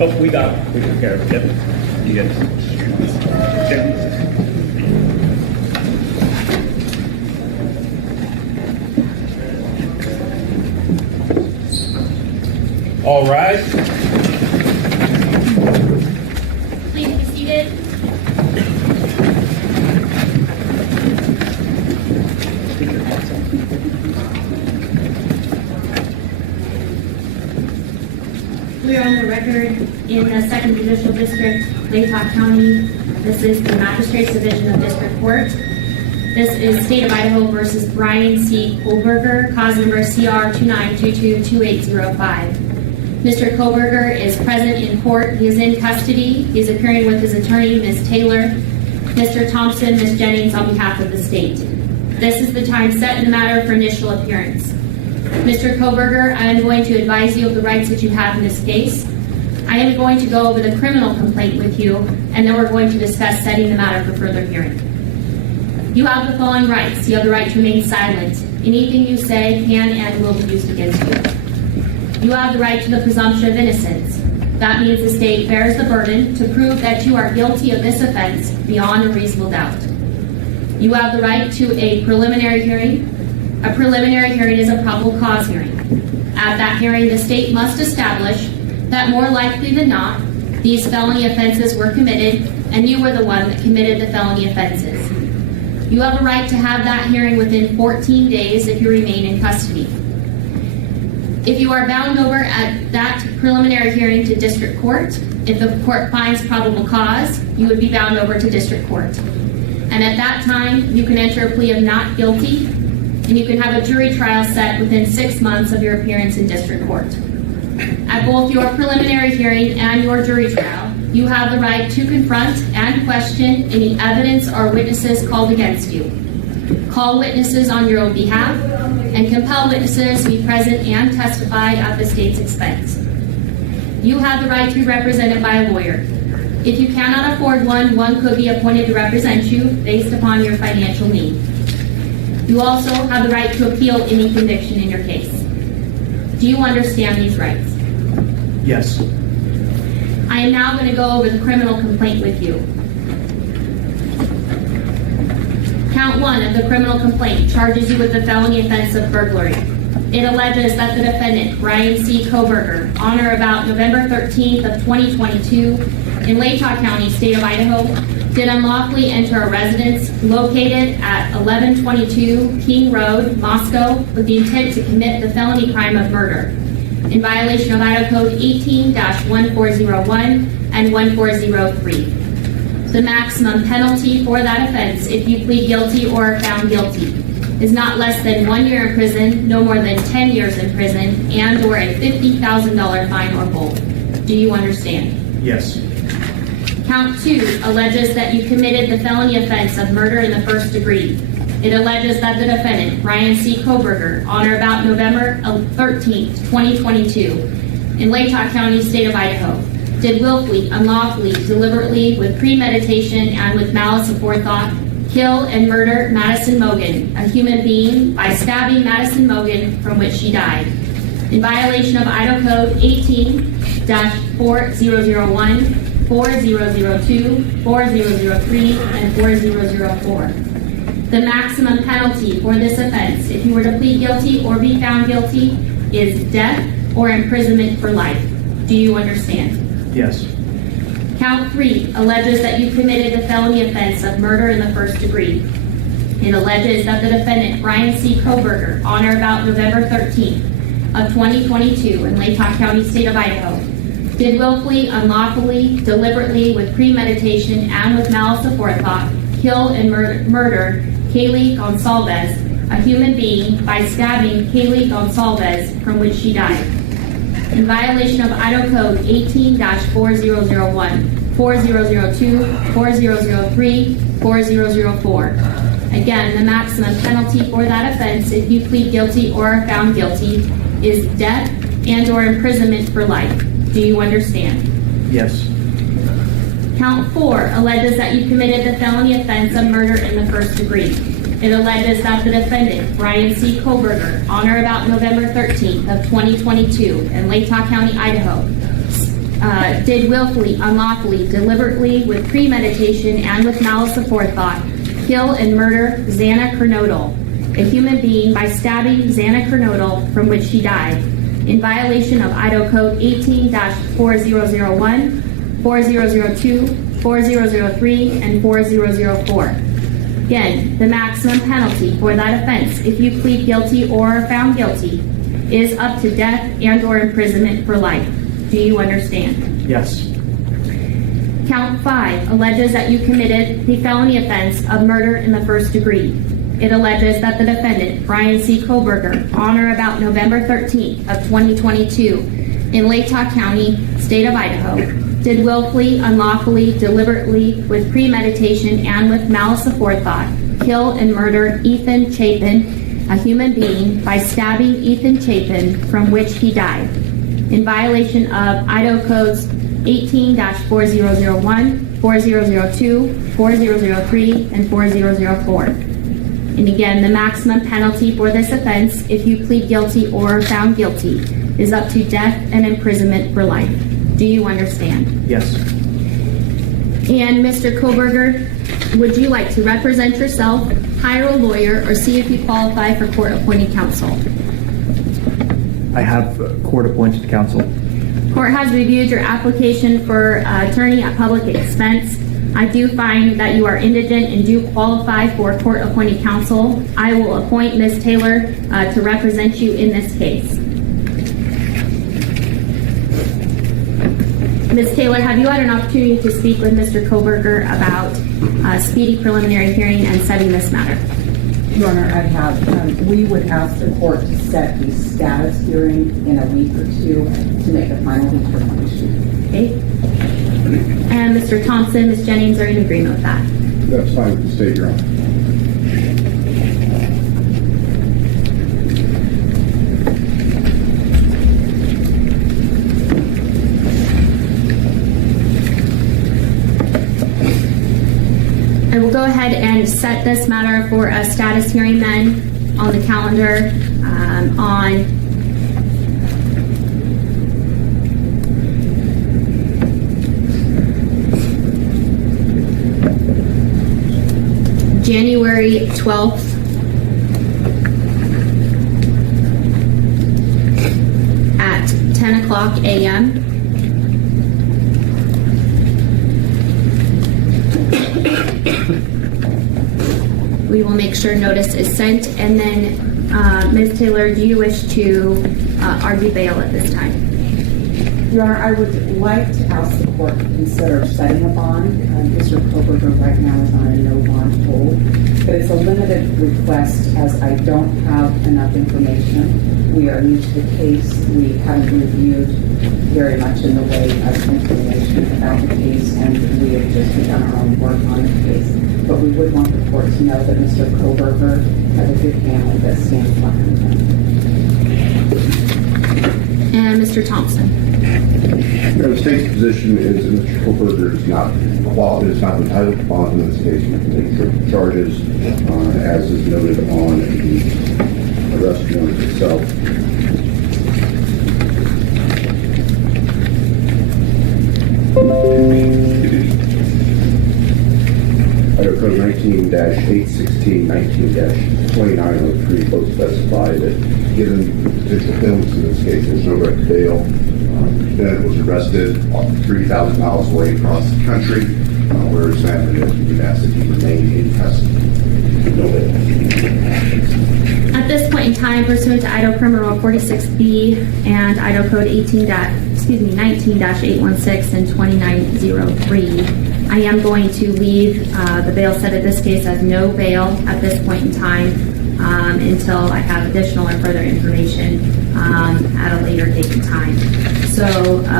Oh, we took care of it. Yep. You guys. Okay. All right. Please be seated. We are on the record in the 2nd Judicial District, Latah County. This is the Magistrates Division of District Court. This is State of Idaho versus Bryan C. Kohberger, cause number CR 29222805. Mr. Kohberger is present in court. He is in custody. He is appearing with his attorney, Ms. Taylor, Mr. Thompson, Ms. Jennings, on behalf of the state. This is the time set in the matter for initial appearance. Mr. Kohberger, I am going to advise you of the rights that you have in this case. I am going to go over the criminal complaint with you, and then we're going to discuss setting the matter for further hearing. You have the following rights. You have the right to remain silent. Anything you say can and will be used against you. You have the right to the presumption of innocence. That means the state bears the burden to prove that you are guilty of this offense beyond a reasonable doubt. You have the right to a preliminary hearing. A preliminary hearing is a probable cause hearing. At that hearing, the state must establish that more likely than not, these felony offenses were committed and you were the one that committed the felony offenses. You have a right to have that hearing within 14 days if you remain in custody. If you are bound over at that preliminary hearing to district court, if the court finds probable cause, you would be bound over to district court. And at that time, you can enter a plea of not guilty, and you can have a jury trial set within 6 months of your appearance in district court. At both your preliminary hearing and your jury trial, you have the right to confront and question any evidence or witnesses called against you. Call witnesses on your own behalf and compel witnesses to be present and testify at the state's expense. You have the right to be represented by a lawyer. If you cannot afford one, one could be appointed to represent you based upon your financial need. You also have the right to appeal any conviction in your case. Do you understand these rights? Yes. I am now going to go over the criminal complaint with you. Count 1 of the criminal complaint charges you with the felony offense of burglary. It alleges that the defendant, Bryan C. Kohberger, on or about November 13th of 2022 in Latah County, State of Idaho, did unlawfully enter a residence located at 1122 King Road, Moscow, with the intent to commit the felony crime of murder in violation of Idaho Code 18-1401 and 1403. The maximum penalty for that offense, if you plead guilty or are found guilty, is not less than 1 year in prison, no more than 10 years in prison, and or a $50,000 fine or both. Do you understand? Yes. Count 2 alleges that you committed the felony offense of murder in the first degree. It alleges that the defendant, Bryan C. Kohberger, on or about November 13th, 2022, in Latah County, State of Idaho, did willfully, unlawfully, deliberately, with premeditation, and with malice aforethought, kill and murder Madison Mogan, a human being, by stabbing Madison Mogan, from which she died, in violation of Idaho Code 18-4001, 4002, 4003, and 4004. The maximum penalty for this offense, if you were to plead guilty or be found guilty, is death or imprisonment for life. Do you understand? Yes. Count 3 alleges that you committed the felony offense of murder in the first degree. It alleges that the defendant, Bryan C. Kohberger, on or about November 13th of 2022 in Latah County, State of Idaho, did willfully, unlawfully, deliberately, with premeditation, and with malice aforethought, kill and murder Kaylee Gonsalves, a human being, by stabbing Kaylee Gonsalves, from which she died, in violation of Idaho Code 18-4001, 4002, 4003, 4004. Again, the maximum penalty for that offense, if you plead guilty or are found guilty, is death and or imprisonment for life. Do you understand? Yes. Count 4 alleges that you committed the felony offense of murder in the first degree. It alleges that the defendant, Bryan C. Kohberger, on or about November 13th of 2022 in Latah County, Idaho, did willfully, unlawfully, deliberately, with premeditation, and with malice aforethought, kill and murder Xana Kernodle, a human being, by stabbing Xana Kernodle, from which she died, in violation of Idaho Code 18-4001, 4002, 4003, and 4004. Again, the maximum penalty for that offense, if you plead guilty or are found guilty, is up to death and/or imprisonment for life. Do you understand? Yes. Count 5 alleges that you committed the felony offense of murder in the first degree. It alleges that the defendant, Bryan C. Kohberger, on or about November 13th of 2022, in Latah County, state of Idaho, did willfully, unlawfully, deliberately, with premeditation, and with malice aforethought, kill and murder Ethan Chapin, a human being, by stabbing Ethan Chapin, from which he died, in violation of Idaho Codes 18-4001, 4002, 4003, and 4004. And again, the maximum penalty for this offense, if you plead guilty or are found guilty, is up to death and imprisonment for life. Do you understand? Yes. And Mr. Kohberger, would you like to represent yourself, hire a lawyer, or see if you qualify for court-appointed counsel? I have court-appointed counsel. Court has reviewed your application for attorney at public expense. I do find that you are indigent and do qualify for court-appointed counsel. I will appoint Ms. Taylor to represent you in this case. Ms. Taylor, have you had an opportunity to speak with Mr. Kohberger about speedy preliminary hearing and setting this matter? Your Honor, I have. We would ask the court to set the status hearing in a week or two to make a final determination. Okay. And Mr. Thompson, Ms. Jennings, are in agreement with that? That's fine with the state, Your Honor. I will go ahead and set this matter for a status hearing then on the calendar on January 12th at 10 o'clock a.m. We will make sure notice is sent. And then, Ms. Taylor, do you wish to argue bail at this time? Your Honor, I would like to ask the court to consider setting a bond. Mr. Kohberger right now is on a no bond hold, but it's a limited request as I don't have enough information. We are new to the case. We haven't reviewed very much in the way of information about the case, and we have just begun our own work on the case. But we would want the court to know that Mr. Kohberger has a good family that stands behind him. And Mr. Thompson. The state's position is that Mr. Kohberger is not entitled to bond in this case. He can take certain charges, as is noted on the arrest warrant itself. Idaho Code 19-816, 19-2903 both specify that given the potential penalties in this case, there's no right to bail. The defendant was arrested 3,000 miles away across the country, where his family would ask that he remain in custody. No bail. At this point in time, pursuant to Idaho Criminal Rule 46B and Idaho Code 19-816 and 2903, I am going to leave the bail set at this case as no bail at this point in time until I have additional or further information at a later date and time. So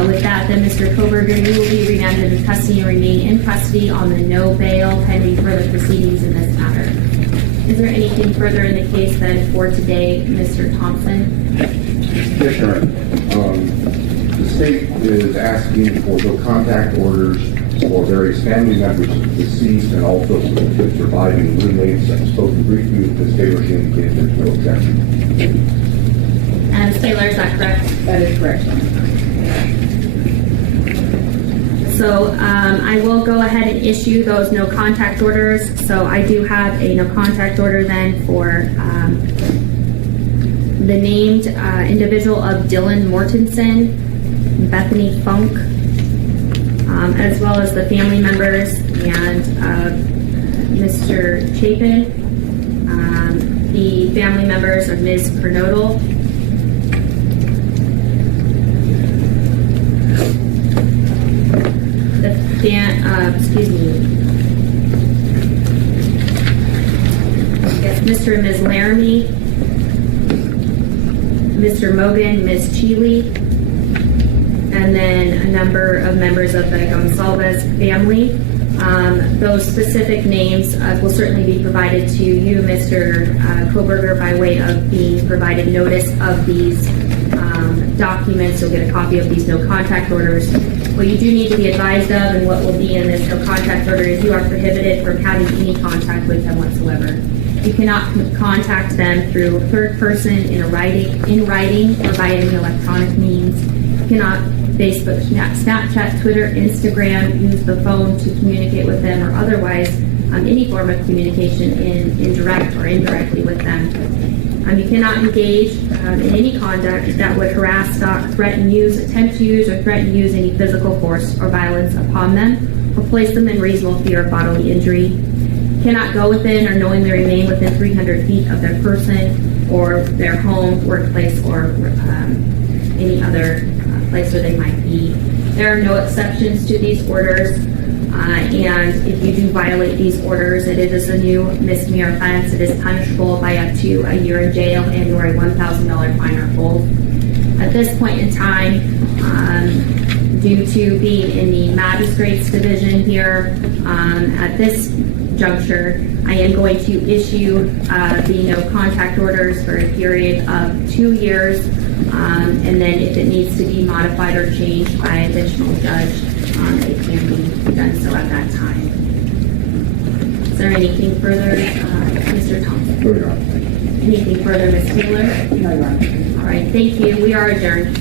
with that, then, Mr. Kohberger, you will be remanded in custody and remain in custody on the no bail pending further proceedings in this matter. Is there anything further in the case then for today, Mr. Thompson? Yes, Your Honor. The state is asking for no contact orders for various family members of the deceased and also for the surviving roommates. I've spoken briefly with Ms. Taylor. She indicated there's no objection. And Ms. Taylor, is that correct? That is correct, Your Honor. So I will go ahead and issue those no contact orders. So I do have a no contact order then for the named individual of Dylan Mortensen, Bethany Funk, as well as the family members and Mr. Chapin, the family members of Ms. Kernodle, Mr. and Ms. Laramie, Mr. Mogan, Ms. Cheeley, and then a number of members of the Gonsalves family. Those specific names will certainly be provided to you, Mr. Kohberger, by way of being provided notice of these documents. You'll get a copy of these no contact orders. What you do need to be advised of and what will be in this no contact order is you are prohibited from having any contact with them whatsoever. You cannot contact them through third person in writing or by any electronic means. You cannot Facebook, Snapchat, Twitter, Instagram, use the phone to communicate with them or otherwise any form of communication in direct or indirectly with them. You cannot engage in any conduct that would harass, stalk, threaten, use, attempt to use, or threaten to use any physical force or violence upon them or place them in reasonable fear of bodily injury. Cannot go within or knowingly remain within 300 feet of their person or their home, workplace, or any other place where they might be. There are no exceptions to these orders, and if you do violate these orders, it is a new misdemeanor offense. It is punishable by up to a year in jail and or a $1,000 fine or both. At this point in time, due to being in the magistrate's division here, at this juncture, I am going to issue the no contact orders for a period of 2 years, and then if it needs to be modified or changed by additional judge, it can be done so at that time. Is there anything further, Mr. Thompson? No, Your Honor. Anything further, Ms. Taylor? No, Your Honor. All right, thank you. We are adjourned.